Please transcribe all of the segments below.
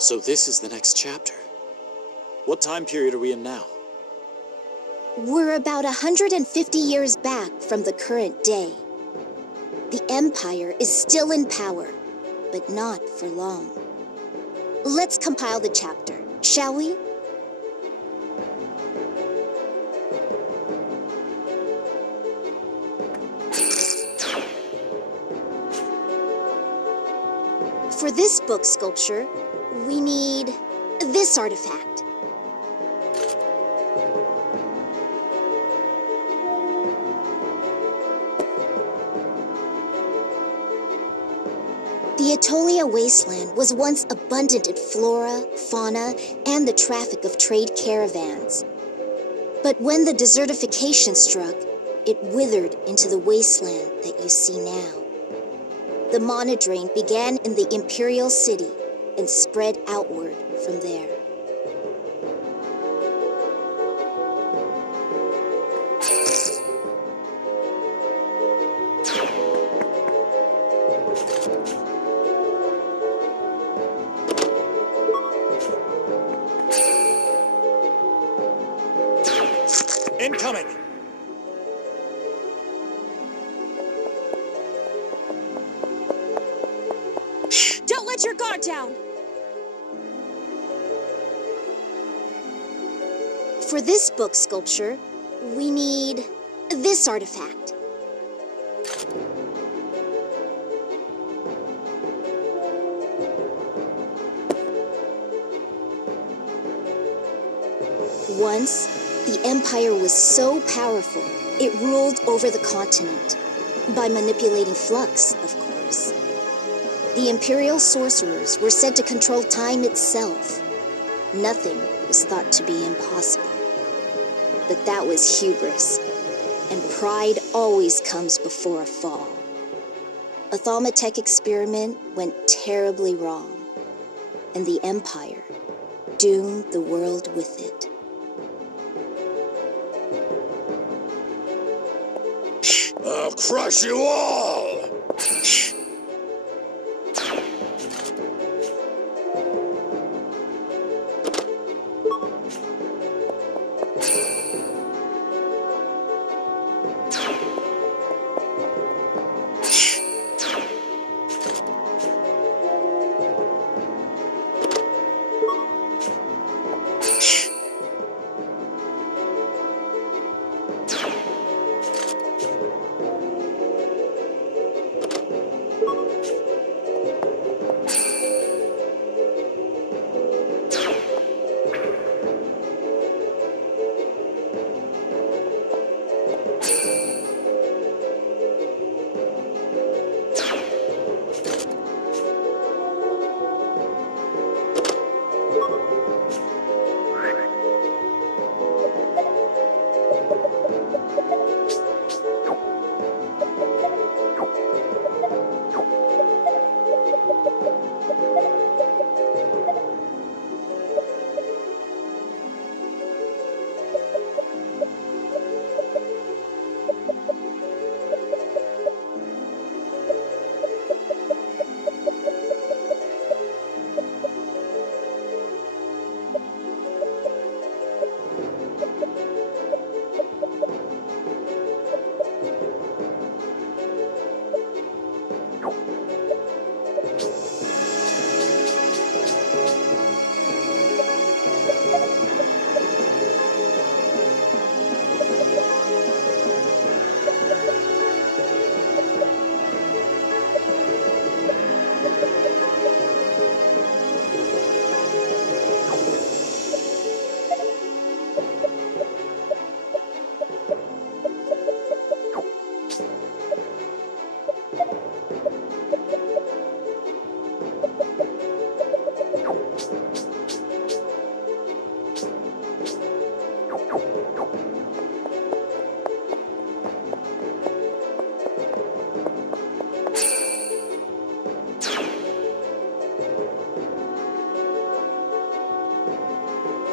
So this is the next chapter. What time period are we in now? We're about 150 years back from the current day. The Empire is still in power, but not for long. Let's compile the chapter, shall we? For this book sculpture, we need this artifact. The Atolia wasteland was once abundant in flora, fauna, and the traffic of trade caravans. But when the desertification struck, it withered into the wasteland that you see now. The monodrain began in the Imperial City and spread outward from there. Incoming! Don't let your guard down! For this book sculpture, we need this artifact. Once, the Empire was so powerful, it ruled over the continent, by manipulating flux, of course. The Imperial sorcerers were said to control time itself. Nothing was thought to be impossible. But that was hubris, and pride always comes before a fall. A Thaumatek experiment went terribly wrong, and the Empire doomed the world with it. I'll crush you all!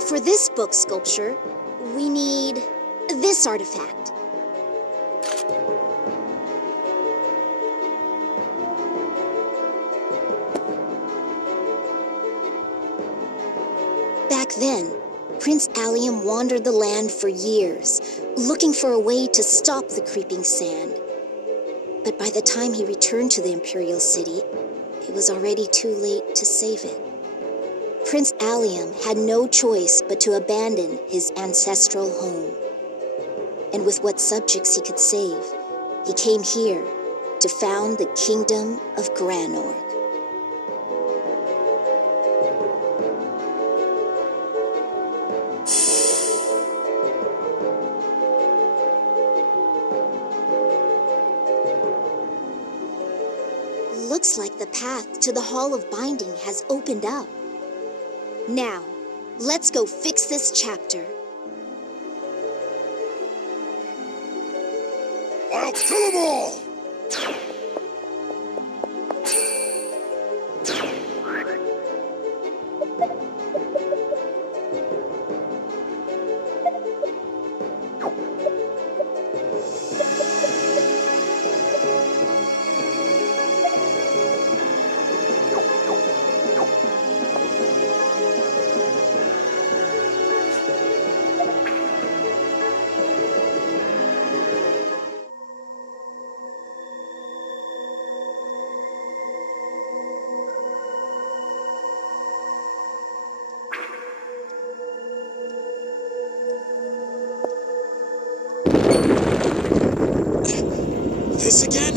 For this book sculpture, we need this artifact. Prince Allium wandered the land for years, looking for a way to stop the creeping sand. But by the time he returned to the Imperial City, it was already too late to save it. Prince Allium had no choice but to abandon his ancestral home. And with what subjects he could save, he came here to found the Kingdom of Granorg. Looks like the path to the Hall of Binding has opened up. Now, let's go fix this chapter. I'll kill them all! This again?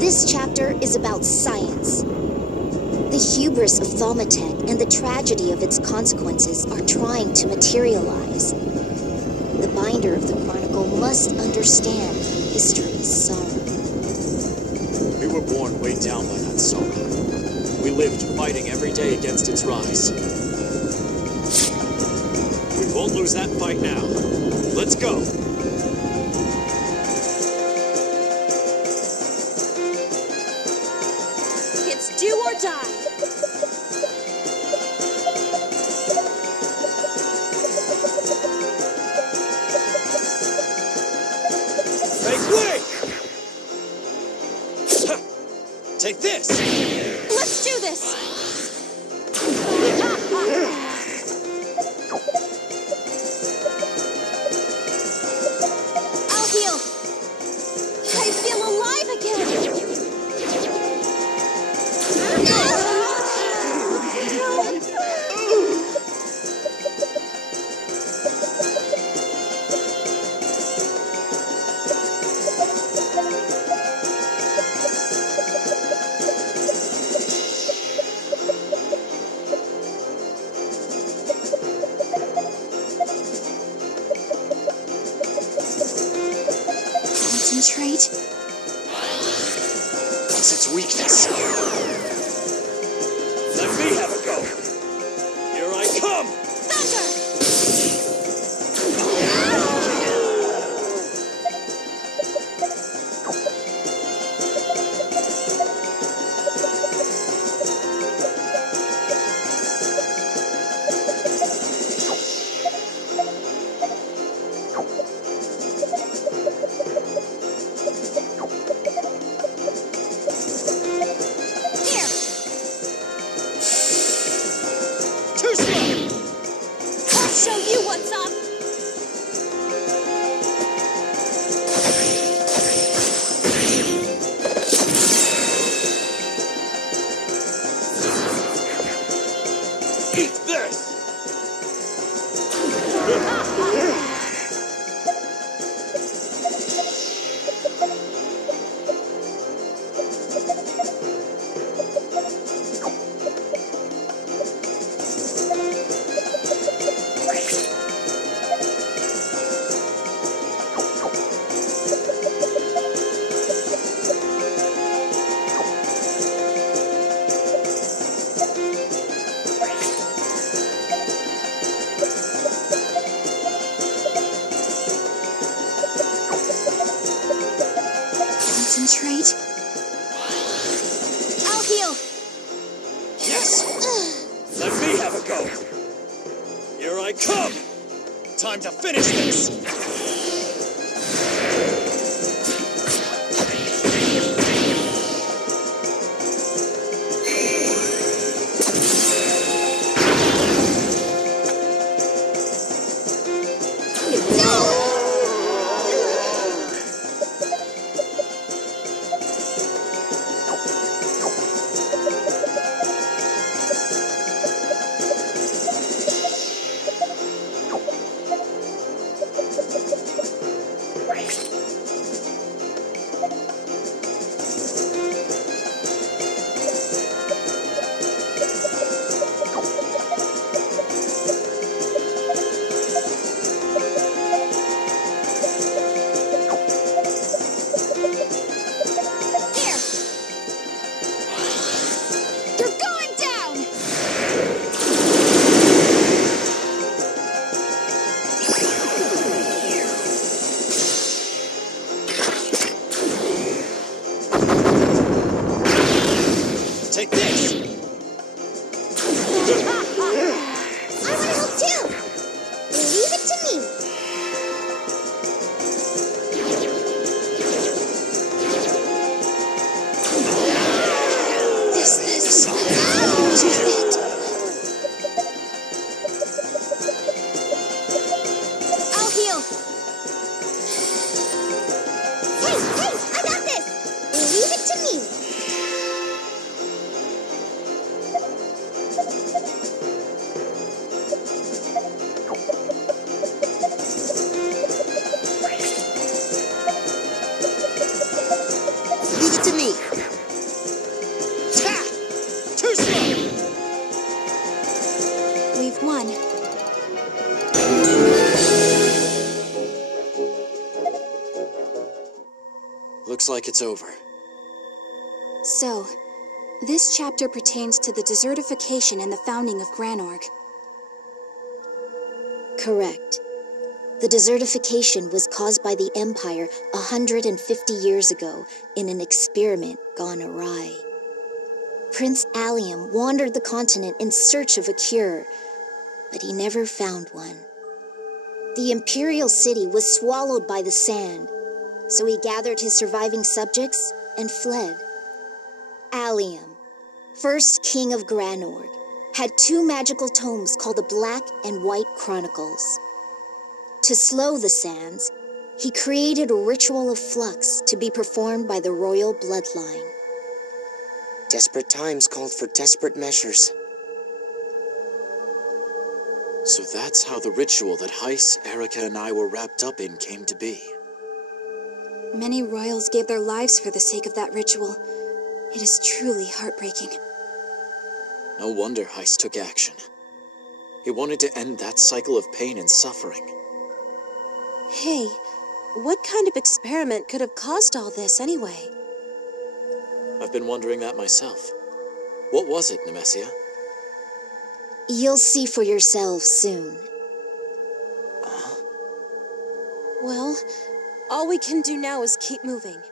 This chapter is about science. The hubris of Thaumaturg and the tragedy of its consequences are trying to materialize. The binder of the Chronicle must understand history's sorrow. We were born weighed down by that sorrow. We lived fighting every day against its rise. We won't lose that fight now. Let's go. It's do or die. Make way! Take this! Let's do this! I'll heal. I feel alive again. Concentrate. What's its weakness? Let me have a go! Here I come! Too slow! I'll show you what's up. Eat this! Concentrate. I'll heal. Yes! Let me have a go! Here I come! Time to finish this! Looks like it's over. So, this chapter pertains to the desertification and the founding of Granorg. Correct. The desertification was caused by the Empire 150 years ago in an experiment gone awry. Prince Allium wandered the continent in search of a cure, but he never found one. The Imperial City was swallowed by the sand, so he gathered his surviving subjects and fled. Allium, first king of Granorg, had 2 magical tomes called the Black and White Chronicles. To slow the sands, he created a ritual of flux to be performed by the royal bloodline. Desperate times called for desperate measures. So that's how the ritual that Heiss, Erica, and I were wrapped up in came to be. Many royals gave their lives for the sake of that ritual. It is truly heartbreaking. No wonder Heiss took action. He wanted to end that cycle of pain and suffering. Hey, what kind of experiment could have caused all this anyway? I've been wondering that myself. What was it, Nemesia? You'll see for yourselves soon. Well, all we can do now is keep moving.